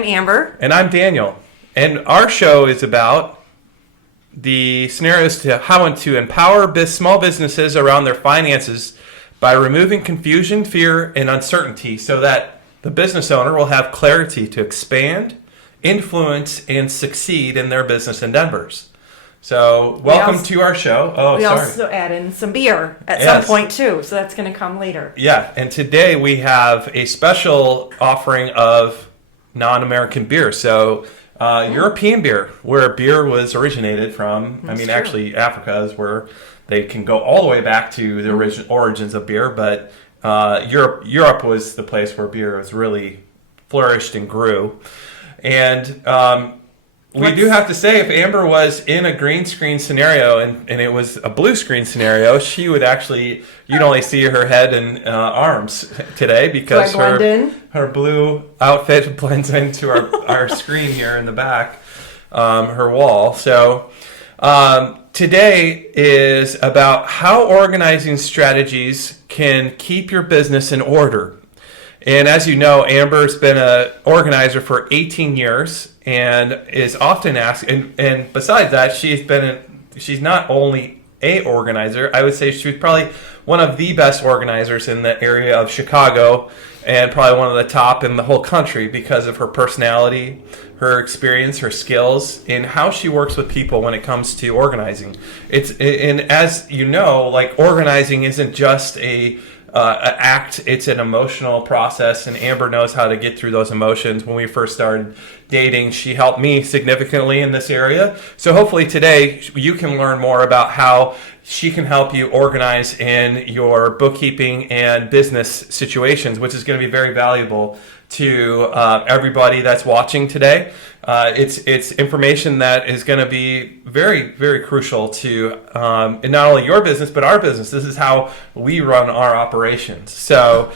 I'm Amber. And I'm Daniel. And our show is about the scenarios to how to empower small businesses around their finances by removing confusion, fear, and uncertainty so that the business owner will have clarity to expand, influence, and succeed in their business endeavors. So, welcome to our show. We also add in some beer at some point, too. So that's going to come later. Yeah, and today we have a special offering of non-American beer. So, European beer, where beer was originated from. That's true. Actually, Africa is where they can go all the way back to the origins of beer. But Europe was the place where beer was really flourished and grew. And we do have to say, if Amber was in a green screen scenario and it was a blue screen scenario, she would actually, you'd only see her head and arms today because her blue outfit blends into our screen here in the back, her wall. So today is about how organizing strategies can keep your business in order. And as you know, Amber's been an organizer for 18 years and is often asked, and besides that, she's not only a organizer, I would say she's probably one of the best organizers in the area of Chicago and probably one of the top in the whole country because of her personality, her experience, her skills, and how she works with people when it comes to organizing. And as you know, like, organizing isn't just an act, it's an emotional process, and Amber knows how to get through those emotions. When we first started dating, she helped me significantly in this area. So hopefully today you can learn more about how she can help you organize in your bookkeeping and business situations, which is going to be very valuable to everybody that's watching today. It's information that is going to be very, very crucial to not only your business, but our business. This is how we run our operations. So,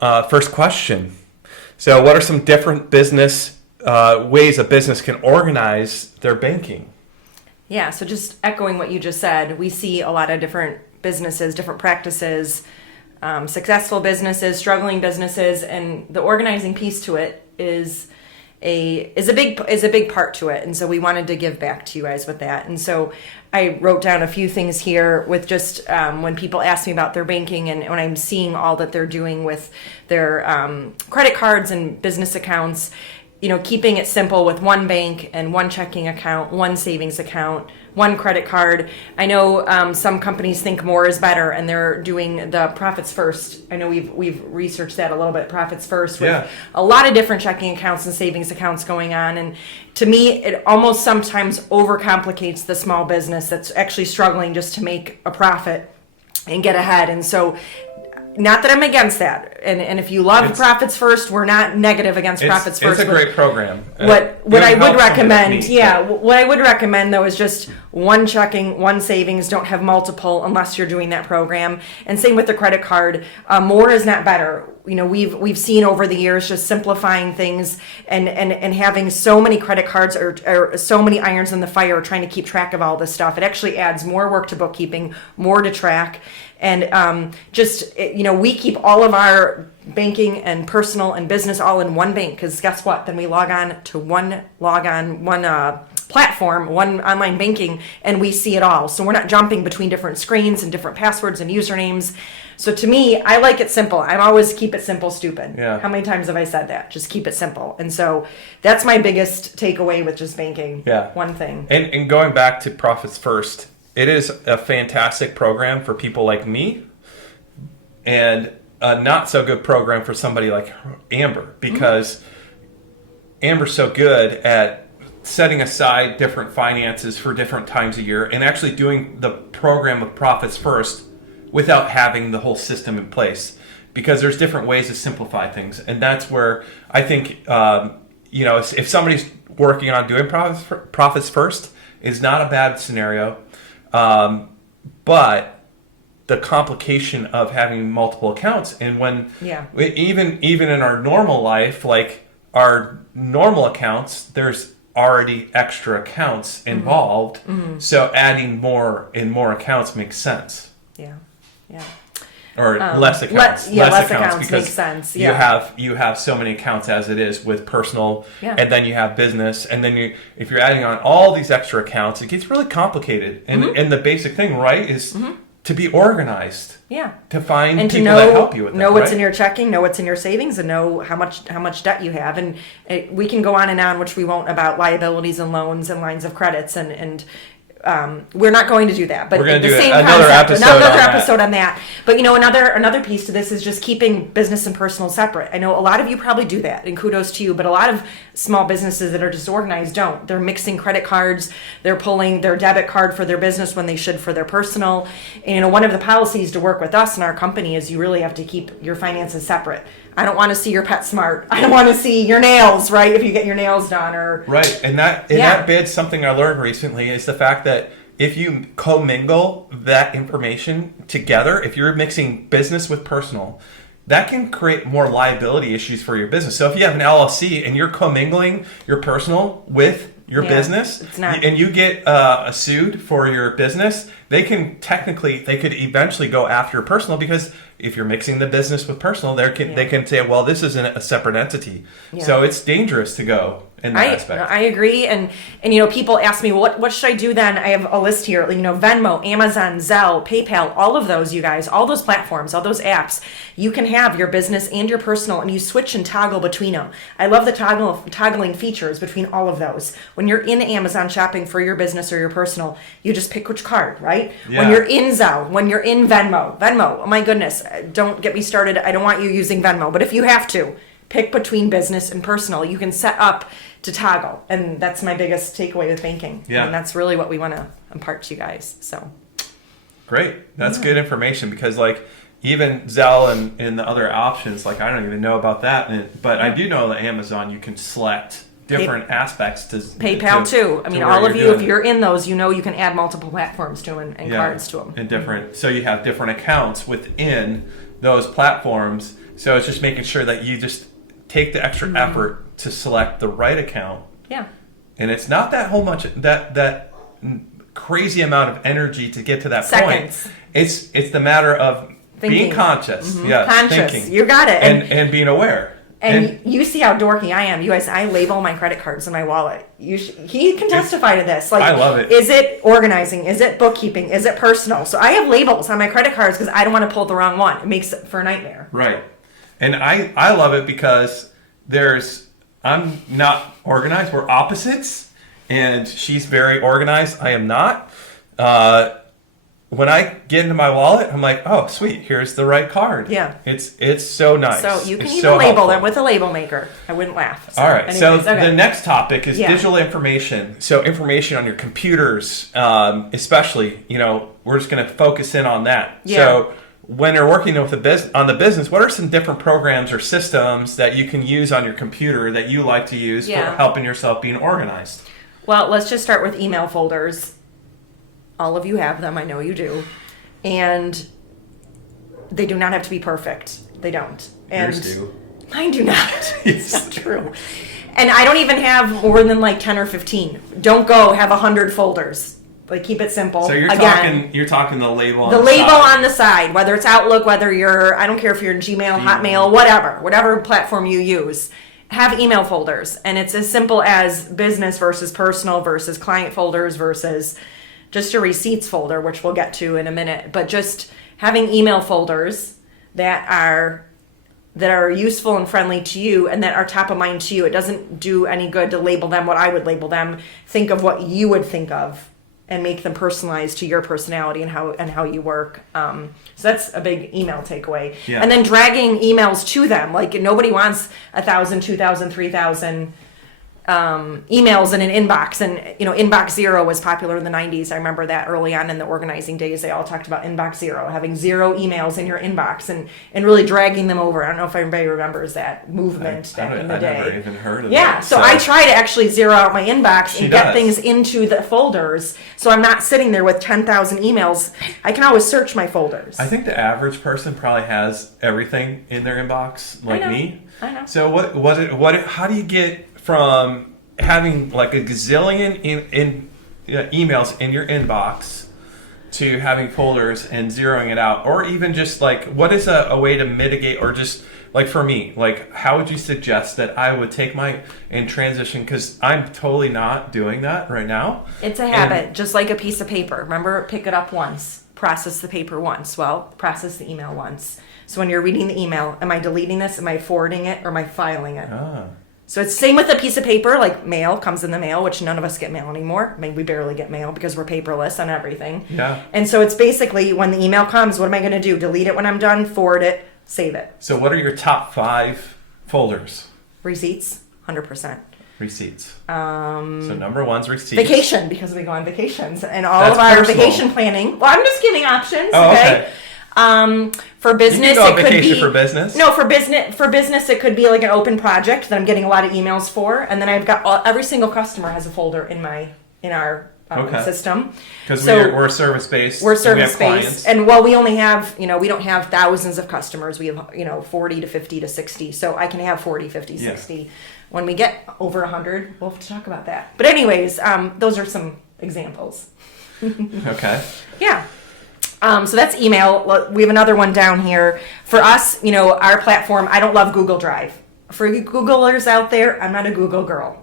first question. So, what are some different business ways a business can organize their banking? Yeah, so just echoing what you just said, we see a lot of different businesses, different practices, successful businesses, struggling businesses, and the organizing piece to it is a big part to it. And so we wanted to give back to you guys with that. And so I wrote down a few things here with just when people ask me about their banking and when I'm seeing all that they're doing with their credit cards and business accounts. Keeping it simple with one bank and one checking account, one savings account, one credit card. I know some companies think more is better, and they're doing the profits first. I know we've researched that a little bit, profits first, with a lot of different checking accounts and savings accounts going on. And to me, it almost sometimes overcomplicates the small business that's actually struggling just to make a profit and get ahead. And so, not that I'm against that, and if you love profits first, we're not negative against profits first. It's a great program. What I would recommend, what I would recommend though is just one checking, one savings. Don't have multiple unless you're doing that program. And same with the credit card. More is not better. We've seen over the years just simplifying things and having so many credit cards or so many irons in the fire trying to keep track of all this stuff. It actually adds more work to bookkeeping, more to track. And we keep all of our banking and personal and business all in one bank, because guess what? Then we log on to one platform, one online banking, and we see it all. So we're not jumping between different screens and different passwords and usernames. So to me, I like it simple. I always keep it simple, stupid. Yeah. How many times have I said that? Just keep it simple. And so that's my biggest takeaway with just banking. Yeah. One thing. And going back to Profits First, it is a fantastic program for people like me, and a not so good program for somebody like Amber, because Amber's so good at setting aside different finances for different times a year and actually doing the program of Profits First without having the whole system in place, because there's different ways to simplify things. And that's where I think, if somebody's working on doing Profits First, is not a bad scenario. But the complication of having multiple accounts, and when even in our normal life, like our normal accounts, there's already extra accounts involved. Mm-hmm. So adding more accounts makes sense. Yeah. or less accounts. Less accounts because makes sense. Yeah. you have so many accounts as it is with personal, Yeah. and then you have business, and then if you're adding on all these extra accounts, it gets really complicated. And the basic thing, right, is to be organized. Yeah. To find and to people that help you with that. Know what's right? in your checking, know what's in your savings, and know how much debt you have. And we can go on, which we won't, about liabilities and loans and lines of credits and we're not going to do that, but we're going to the do same another concept, episode on that. But another piece to this is just keeping business and personal separate. I know a lot of you probably do that, and kudos to you. But a lot of small businesses that are disorganized don't. They're mixing credit cards. They're pulling their debit card for their business when they should for their personal. And one of the policies to work with us in our company is you really have to keep your finances separate. I don't want to see your PetSmart. I don't want to see your nails, right? If you get your nails done or... Right. And that bit, something I learned recently is the fact that if you commingle that information together, if you're mixing business with personal, that can create more liability issues for your business. So if you have an LLC and you're commingling your personal with your business, and you get sued for your business, they could eventually go after your personal, because if you're mixing the business with personal, they can say, well, this isn't a separate entity. Yeah. So it's dangerous to go in that aspect. I agree. And people ask me, what should I do then? I have a list here, Venmo, Amazon, Zelle, PayPal, all of those, you guys, all those platforms, all those apps, you can have your business and your personal, and you switch and toggle between them. I love the toggling features between all of those. When you're in Amazon shopping for your business or your personal, you just pick which card, right? Yeah. When you're in Zelle, when you're in Venmo, oh my goodness, don't get me started. I don't want you using Venmo, but if you have to, pick between business and personal. You can set up to toggle, and that's my biggest takeaway with banking. Yeah. And that's really what we want to impart to you guys. So great. That's good information, because even Zelle and the other options, I don't even know about that, but I do know that Amazon, you can select different aspects to PayPal too. I mean, all of you, if you're in those, you can add multiple platforms to them and cards to them. And different, so you have different accounts within those platforms. So it's just making sure that you just take the extra effort to select the right account. Yeah. And it's not that whole much that crazy amount of energy to get to that Seconds. point. It's the matter of being conscious. Yes, conscious. Thinking. You got it. And being aware. And you see how dorky I am. You guys, I label my credit cards in my wallet. He can testify to this. I love it. Is it organizing? Is it bookkeeping? Is it personal? So I have labels on my credit cards because I don't want to pull the wrong one. It makes it for a nightmare. Right. And I love it because I'm not organized. We're opposites. And she's very organized. I am not. When I get into my wallet, I'm like, oh, sweet, here's the right card. Yeah. It's so nice. So you can even label them with a label maker. I wouldn't laugh. So, all right. Anyways, the next topic is digital information. So information on your computers, especially, we're just going to focus in on that. Yeah. So when you're working with on the business, what are some different programs or systems that you can use on your computer that you like to use for helping yourself being organized? Well, let's just start with email folders. All of you have them. I know you do. And they do not have to be perfect. They don't. And yours do. Mine do not. It's not true. And I don't even have more than 10 or 15. Don't go have 100 folders. Keep it simple. So you're talking the label on the side. label on the side, whether it's Outlook, whether I don't care if you're in Gmail, Hotmail, whatever platform you use. Have email folders. And it's as simple as business versus personal versus client folders versus just a receipts folder, which we'll get to in a minute, but just having email folders that are useful and friendly to you and that are top of mind to you. It doesn't do any good to label them what I would label them. Think of what you would think of and make them personalized to your personality and how you work. So that's a big email takeaway. Yeah. And then dragging emails to them. Nobody wants 1,000, 2,000, 3,000 emails in an inbox, and inbox zero was popular in the 90s. I remember that early on in the organizing days, they all talked about inbox zero, having 0 emails in your inbox and really dragging them over. I don't know if anybody remembers that movement back in the day. I never even heard of that. So I try to actually zero out my inbox and get things into the folders, so I'm not sitting there with 10,000 emails. I can always search my folders. I think the average person probably has everything in their inbox, me. I know. So how do you get from having a gazillion in emails in your inbox to having folders and zeroing it out, or even just like what is a way to mitigate, or just like for me, like how would you suggest that I would take my and transition, because I'm totally not doing that right now. It's a habit, just like a piece of paper. Remember, pick it up once, process the paper once. Well, process the email once. So when you're reading the email, am I deleting this? Am I forwarding it? Or am I filing it? So it's same with a piece of paper, like mail comes in the mail, which none of us get mail anymore. I mean, we barely get mail because we're paperless on everything. Yeah. And so it's basically when the email comes, what am I going to do? Delete it when I'm done, forward it, save it. So what are your top 5 folders? Receipts, 100%. Receipts. So number 1's receipts. Vacation, because we go on vacations. And all That's of our personal. vacation planning. Well, I'm just giving options, Oh, okay? For business, You can go on it could vacation be for business. No, for business, it could be like an open project that I'm getting a lot of emails for, and then I've got every single customer has a folder in our Okay. system. Because So we're service based. we're We have service clients. based, and while we only have, we don't have thousands of customers. We have 40 to 50 to 60, so I can have 40, 50, Yeah. 60. When we get over 100, we'll have to talk about that. But anyways, those are some examples. Okay. Yeah. So that's email. We have another one down here. For us, our platform, I don't love Google Drive. For you Googlers out there, I'm not a Google girl.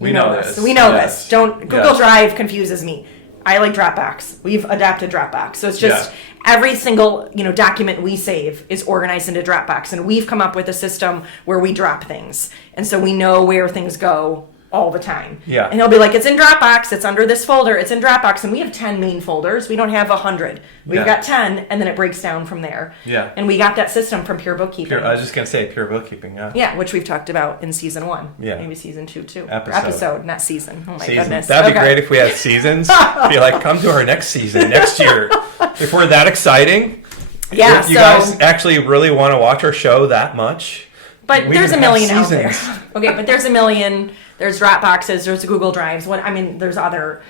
We know this. We know Yes. this. Google Yes. Drive confuses me. I like Dropbox. We've adapted Dropbox. So it's just every single, document we save is organized into Dropbox. And we've come up with a system where we drop things. And so we know where things go all the time. Yeah. And he'll be like, it's in Dropbox, it's under this folder, it's in Dropbox. And we have 10 main folders. We don't have 100. We've Yeah. got 10, and then it breaks down from there. Yeah. And we got that system from Pure Bookkeeping. I was just going to say pure bookkeeping. Yeah. Yeah, which we've talked about in season 1. Yeah. Maybe season 2 too. Episode. Not season. Oh my Season. goodness. That'd be Okay. great if we had seasons. Be like, come to our next season next year. If we're that exciting. Yeah, If you so- guys actually really want to watch our show that much. But we there's a even have million out there. seasons. Okay, but there's a million. There's Dropboxes. There's Google Drives. There's other.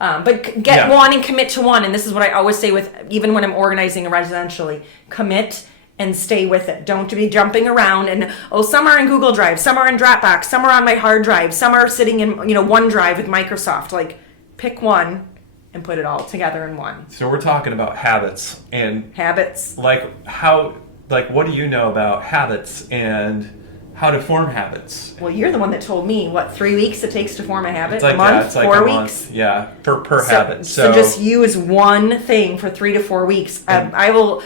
But get Yeah. one and commit to one. And this is what I always say with, even when I'm organizing residentially, commit and stay with it. Don't be jumping around and, some are in Google Drive, some are in Dropbox, some are on my hard drive, some are sitting in, OneDrive with Microsoft. Like, pick one and put it all together in one. So we're talking about habits and Habits. what do you know about habits and how to form habits? Well, you're the one that told me, 3 weeks it takes to form a habit? It's like a month? that. It's like 4 a weeks? month. Yeah, per habit. So just use one thing for 3 to 4 weeks. I will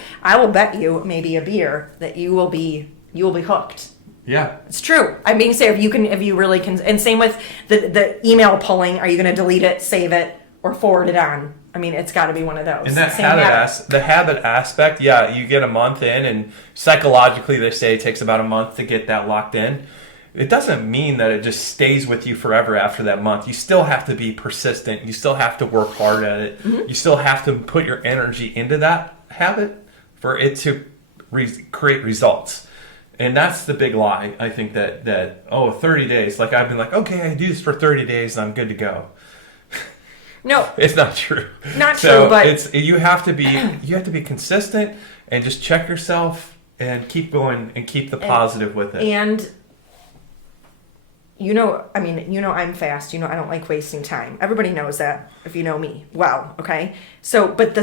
bet you maybe a beer that you will be hooked. Yeah. It's true. I'm being serious. If you really can, and same with the email pulling. Are you going to delete it, save it, or forward it on? I mean, it's got to be one of those. And that Same habit. the habit aspect, you get a month in, and psychologically they say it takes about a month to get that locked in. It doesn't mean that it just stays with you forever after that month. You still have to be persistent. You still have to work hard at it. Mm-hmm. You still have to put your energy into that habit for it to create results. And that's the big lie. I think that 30 days. Like I've been like, okay, I do this for 30 days and I'm good to go. No, It's not true. Not true, but you have to be consistent and just check yourself and keep going and keep the positive with it. And I'm fast. I don't like wasting time. Everybody knows that if you know me well, okay? So, but the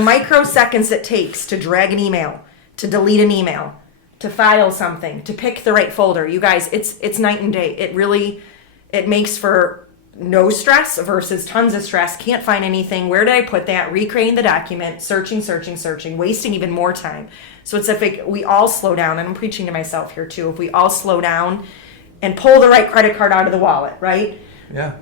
microseconds it takes to drag an email, to delete an email, to file something, to pick the right folder, you guys, it's night and day. It makes for no stress versus tons of stress. Can't find anything. Where did I put that? Recreating the document, searching, wasting even more time. So it's if we all slow down, and I'm preaching to myself here too, if we all slow down and pull the right credit card out of the wallet, right? Yeah.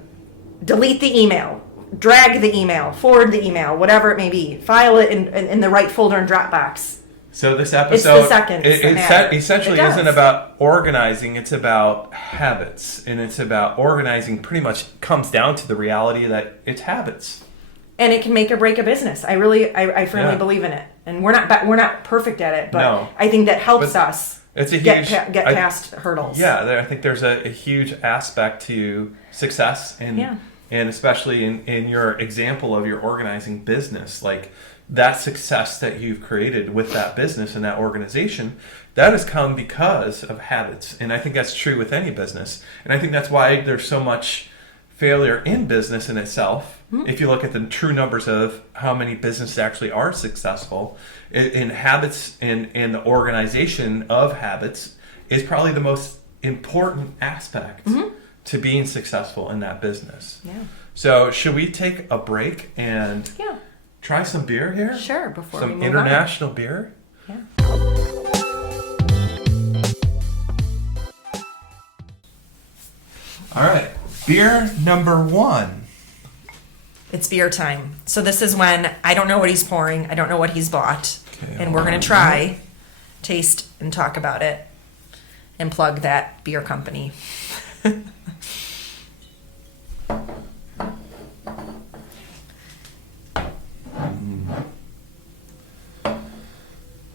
Delete the email, drag the email, forward the email, whatever it may be. File it in the right folder in Dropbox. So this episode, seconds that matter. essentially It does. isn't about organizing. It's about habits, and it's about organizing. Pretty much comes down to the reality that it's habits. And it can make or break a business. I firmly believe in it. And we're not perfect at it, but No. I think that helps us It's a get huge past hurdles. Yeah, I think there's a huge aspect to success, and especially in your example of your organizing business, like that success that you've created with that business and that organization, that has come because of habits. And I think that's true with any business. And I think that's why there's so much failure in business in itself, if you look at the true numbers of how many businesses actually are successful, in habits and the organization of habits is probably the most important aspect to being successful in that business. Yeah. So should we take a break and try some beer here? Sure, before we some move international beer? Yeah. All right. Beer number 1. It's beer time. So this is when I don't know what he's pouring. I don't know what he's bought. Okay, And we're going to try, taste, and talk about it and plug that beer company.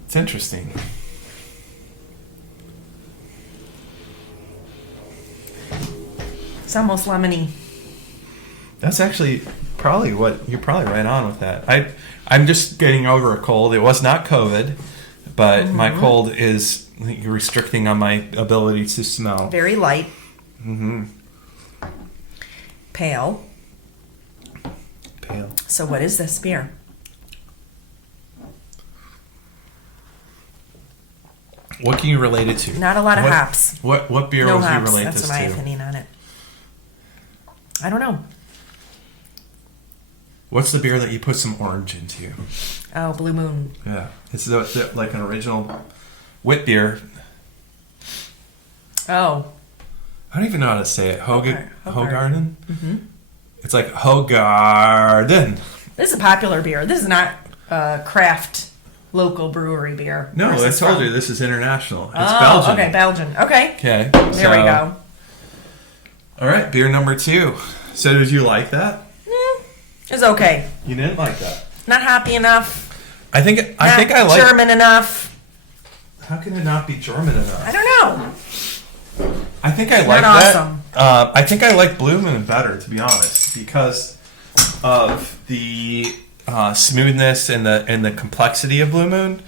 It's interesting. It's almost lemony. That's actually probably what you're probably right on with that. I'm just getting over a cold. It was not COVID, but my cold is restricting on my ability to smell. Very light. Pale. Pale. So what is this beer? What can you relate it to? Not a lot of hops. What beer No would you hops. relate That's this my to? opinion on it. I don't know. What's the beer that you put some orange into? Oh, Blue Moon. Yeah, it's like an original wit beer. Oh. I don't even know how to say it. Hogarden. Hogarden? It's like Hogarden. This is a popular beer. This is not craft local brewery beer. No, Where's I this told from? you this is international. It's Belgian. Okay, Belgian. Okay. Okay. There we go. All right, beer number 2. So did you like that? It's okay. You didn't like that. Not happy enough. I think I like. German enough. How can it not be German enough? I don't know. I think I like Not that. awesome. I think I like Blue Moon better, to be honest, because of the smoothness and the complexity of Blue Moon.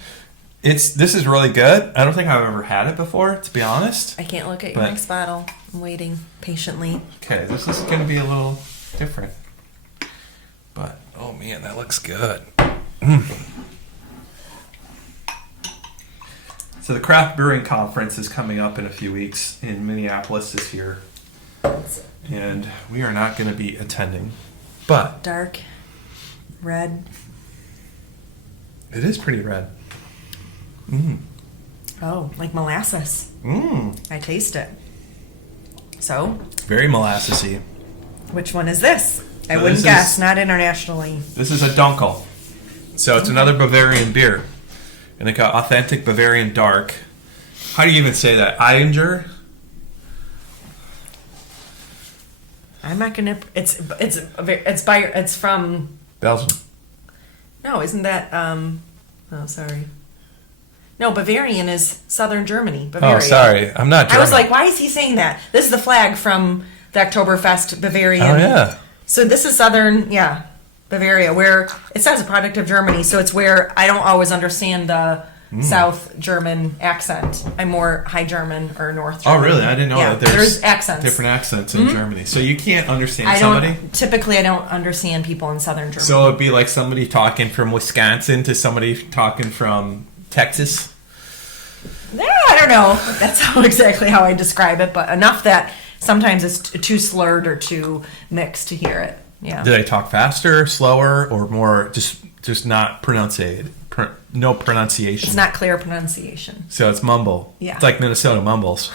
This is really good. I don't think I've ever had it before, to be honest. I can't look at your next bottle. I'm waiting patiently. Okay, this is going to be a little different. But, oh man, that looks good. So the Craft Brewing Conference is coming up in a few weeks in Minneapolis this year. And we are not going to be attending. But Dark. Red. it is pretty red. Oh, like molasses. I taste it. So, Very molassesy. which one is this? I So wouldn't this guess. is- Not internationally. This is a Dunkel. So it's another Bavarian beer. And they got Authentic Bavarian Dark. How do you even say that? Eidinger? I'm not gonna. It's from. Belgium. No, isn't that? Oh, sorry. No, Bavarian is southern Germany. Bavaria. Oh, sorry. I'm not German. I was like, why is he saying that? This is the flag from the Oktoberfest Bavarian. Oh, yeah. So this is southern, Bavaria, where it says a product of Germany. So it's where I don't always understand the South German accent. I'm more High German or North German. Oh, really? I didn't know that there's accents. different accents in Germany. So you can't understand I somebody? typically I don't understand people in southern Germany. So it'd be like somebody talking from Wisconsin to somebody talking from Texas? Yeah, I don't know. That's exactly how I describe it, but enough that sometimes it's too slurred or too mixed to hear it. Yeah. Do they talk faster, slower, or more just not pronunciated? No pronunciation. It's not clear pronunciation. So it's mumble. Yeah. It's like Minnesota mumbles.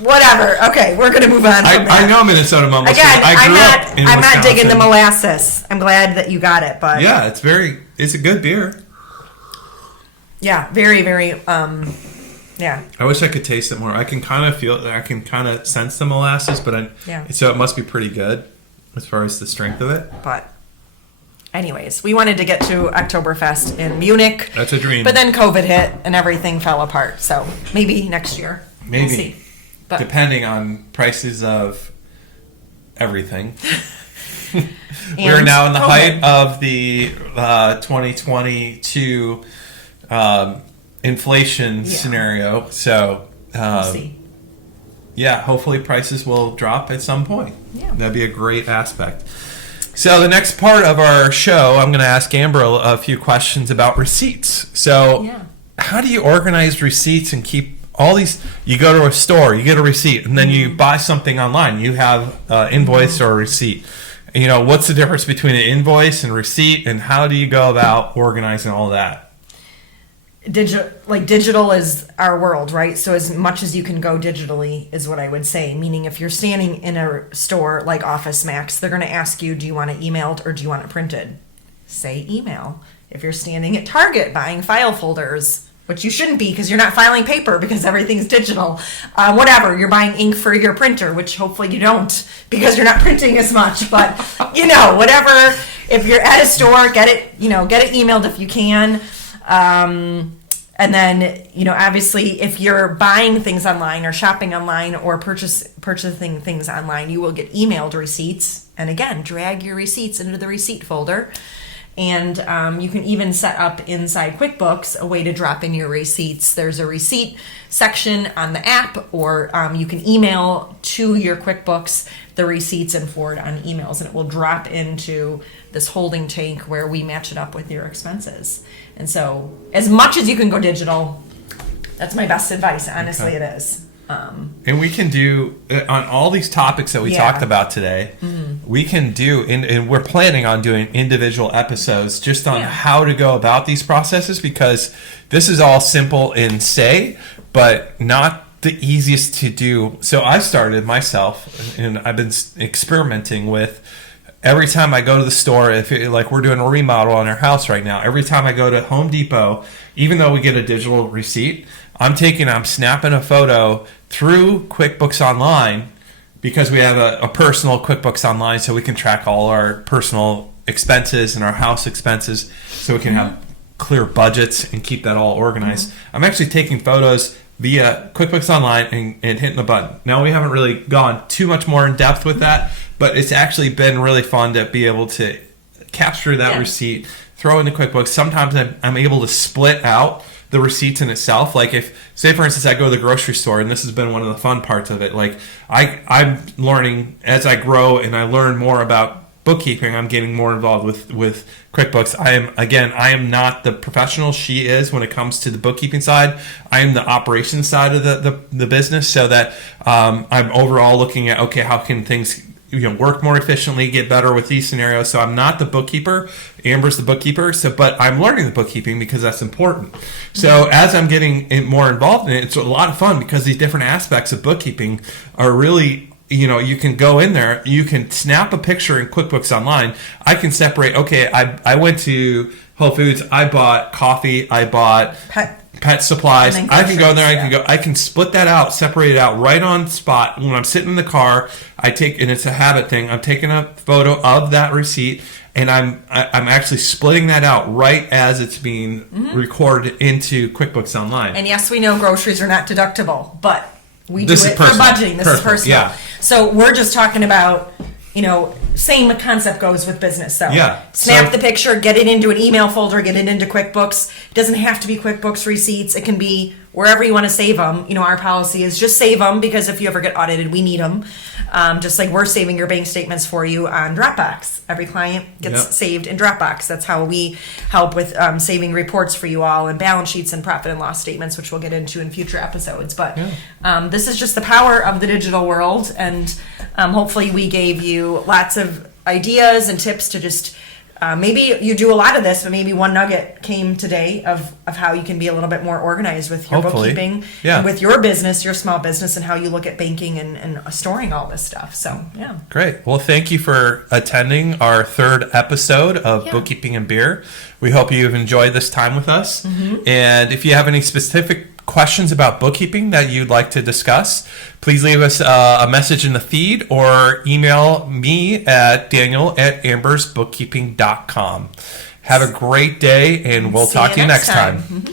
Whatever. Okay, we're gonna move on. From I that. know Minnesota mumbles. Again, I grew up in I'm not digging the Wisconsin. molasses. I'm glad that you got it, but Yeah, it's a good beer. yeah, very, very, yeah. I wish I could taste it more. I can kind of sense the molasses, but Yeah. so it must be pretty good as far as the strength of it. But anyways, we wanted to get to Oktoberfest in Munich. That's a dream. But then COVID hit and everything fell apart. So maybe next year. Maybe. We'll see. But Depending on prices of everything. We and are now in the COVID. height of the 2022 inflation scenario. So We'll see. yeah, hopefully prices will drop at some point. Yeah. That'd be a great aspect. So the next part of our show, I'm going to ask Amber a few questions about receipts. So how do you organize receipts and keep all these? You go to a store, you get a receipt, and then you buy something online. You have an invoice or a receipt. You know, what's the difference between an invoice and receipt, and how do you go about organizing all that? Digital is our world, right? So as much as you can go digitally is what I would say. Meaning if you're standing in a store like Office Max, they're going to ask you, do you want it emailed or do you want it printed? Say email. If you're standing at Target buying file folders, which you shouldn't be because you're not filing paper because everything's digital. Whatever, you're buying ink for your printer, which hopefully you don't because you're not printing as much. But, whatever. If you're at a store, get it emailed if you can. And then, obviously, if you're buying things online or shopping online or purchasing things online, you will get emailed receipts. And again, drag your receipts into the receipt folder. And you can even set up inside QuickBooks a way to drop in your receipts. There's a receipt section on the app, or you can email to your QuickBooks the receipts and forward on emails, and it will drop into this holding tank where we match it up with your expenses. And so as much as you can go digital, that's my best advice. Honestly, It is. And we can do, on all these topics that we talked about today, we can do, and we're planning on doing individual episodes just on how to go about these processes, because this is all simple in say, but not the easiest to do. So I started myself, and I've been experimenting with, every time I go to the store, like we're doing a remodel on our house right now, every time I go to Home Depot, even though we get a digital receipt, I'm snapping a photo through QuickBooks Online, because we have a personal QuickBooks Online, so we can track all our personal expenses and our house expenses, so we can have clear budgets and keep that all organized. I'm actually taking photos via QuickBooks Online and hitting the button. Now, we haven't really gone too much more in depth with that, but it's actually been really fun to be able to capture that receipt, throw into QuickBooks. Sometimes I'm able to split out the receipts in itself. Like if, say for instance, I go to the grocery store, and this has been one of the fun parts of it. Like I'm learning as I grow and I learn more about bookkeeping, I'm getting more involved with QuickBooks. I am not the professional she is when it comes to the bookkeeping side. I am the operations side of the business, so that I'm overall looking at, okay, how can things work more efficiently, get better with these scenarios. So I'm not the bookkeeper. Amber's the bookkeeper. But I'm learning the bookkeeping because that's important. So as I'm getting more involved in it, it's a lot of fun, because these different aspects of bookkeeping are really, you can go in there, you can snap a picture in QuickBooks Online. I can separate, okay, I went to Whole Foods, I bought coffee, I bought pet supplies. I can go there, I can split that out, separate it out right on spot. When I'm sitting in the car, and it's a habit thing, I'm taking a photo of that receipt, and I'm actually splitting that out right as it's being recorded into QuickBooks Online. And yes, we know groceries are not deductible, but we do it for budgeting. This is personal. Yeah. So we're just talking about, same concept goes with business. So snap the picture, get it into an email folder, get it into QuickBooks. It doesn't have to be QuickBooks receipts. It can be wherever you want to save them. Our policy is just save them, because if you ever get audited, we need them. Just like we're saving your bank statements for you on Dropbox. Every client gets saved in Dropbox. That's how we help with saving reports for you all, and balance sheets and profit and loss statements, which we'll get into in future episodes. But this is just the power of the digital world, and hopefully we gave you lots of ideas and tips to just maybe you do a lot of this, but maybe one nugget came today of how you can be a little bit more organized with your bookkeeping, and with your business, your small business, and how you look at banking and storing all this stuff. So, Great. Well, thank you for attending our third episode of Bookkeeping and Beer. We hope you've enjoyed this time with us. And if you have any specific questions about bookkeeping that you'd like to discuss, please leave us a message in the feed, or email me at daniel@ambersbookkeeping.com. Have a great day, and we'll talk to you next time.